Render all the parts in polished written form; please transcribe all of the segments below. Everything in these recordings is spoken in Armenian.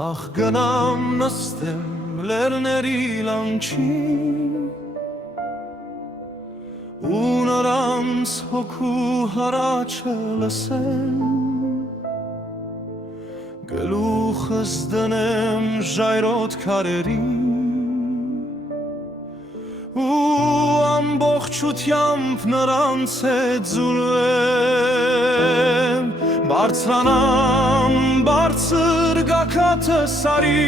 Ախ գնամ նստեմ լեռների լանջին ու նրանց հոգու հառաչը լսեմ գլուխս դնեմ ժայռոտ քարերին ու ամբողջությամբ նրանց հետ զուլվեմ բարձրանամ բարձր գագաթը սարի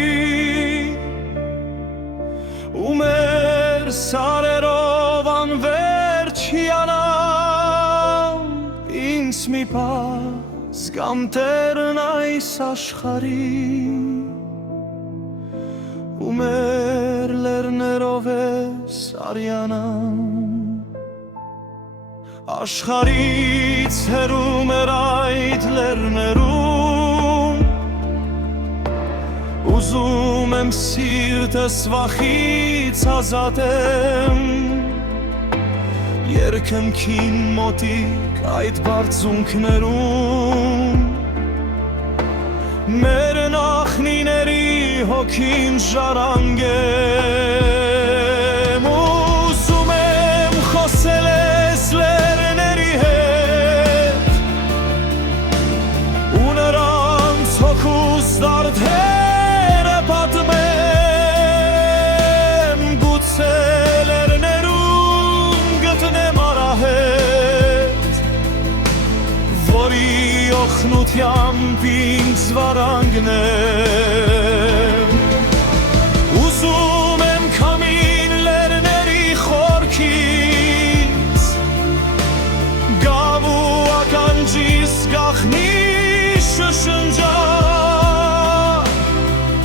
ու մեր սարերով անվերջ հիանամ ինձ մի պահ զգամ տերն այս աշխարհի ու մեր լեռներով ես արյանամ աշխարհից հեռու մեր այդ լեռներում ուզում եմ սիրտս վախից ազատեմ երկնքին մոտիկ այդ բարձունքներում մեր նախնիների հոգին ժառանգեմ ուզում եմ խոսել ես լեռների հետ ու նրանց հոգուս դարձերը պատմեմ գուցե լեռներում գտնեմ արահետ որի օգնությամբ ինձ վարանգնեմ ուզում եմ քամին լեռների խորքից գավ ու ականջիս գախնի շշնջա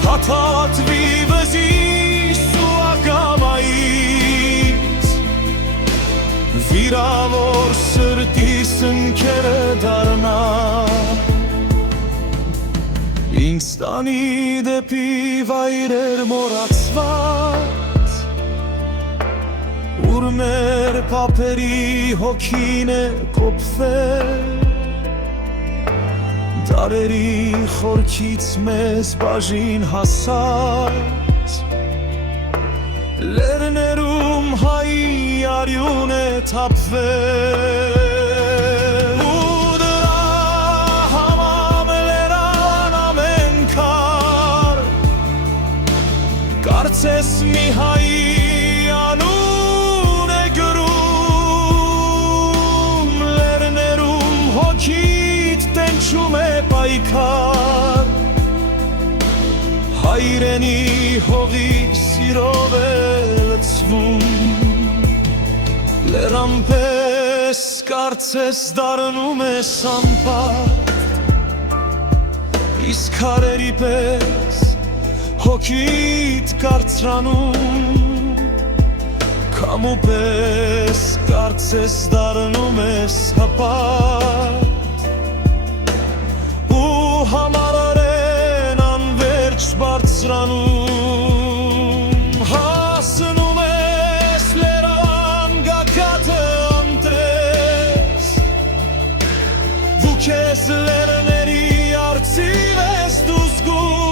հաթաթվի վզիս ու ակամայից վիրավոր սրտիս ընկերը դառնա ինձ տանի դեպի վայրեր մոռացված ուր մեր պապերի հոգին է կոփվել դարերի խորքից մեզ բաժին հասած լեռներում հայի արյուն է թափվել Կարծես մի հայի անուն է գրում լեռներում հոգիդ տենչում է պայքար հայրենի հողի սիրով է լցվում լեռան պես կարծես դառնում ես անպատ իսկ քարերի պես հոգիդ կարծրանում քամու պես կարծես դառնում ես հպատ ու համառեն անվերջ բարձրանում հասնում ես լեռան գագաթը անտրես ու քեզ լեռների արծիվ ես դու զգում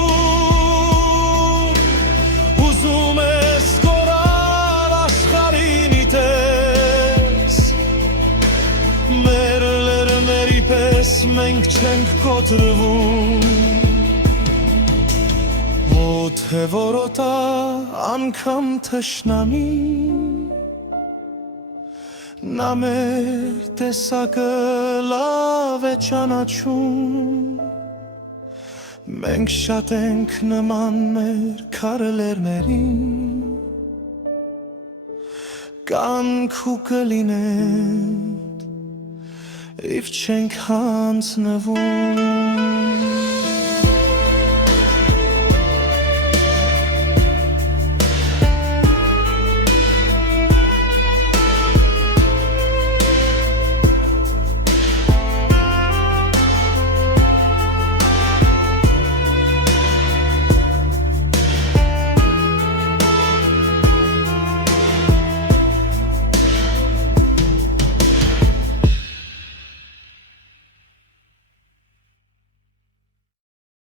մենք չենք կոտրվում Օդը որոտա անգամ թշնամի Նա մեր տեսակը լավ է ճանաչում Մենք շատ ենք նման մեր քարը լեռներին Կանք ու կլինենք If չենք հանձնվում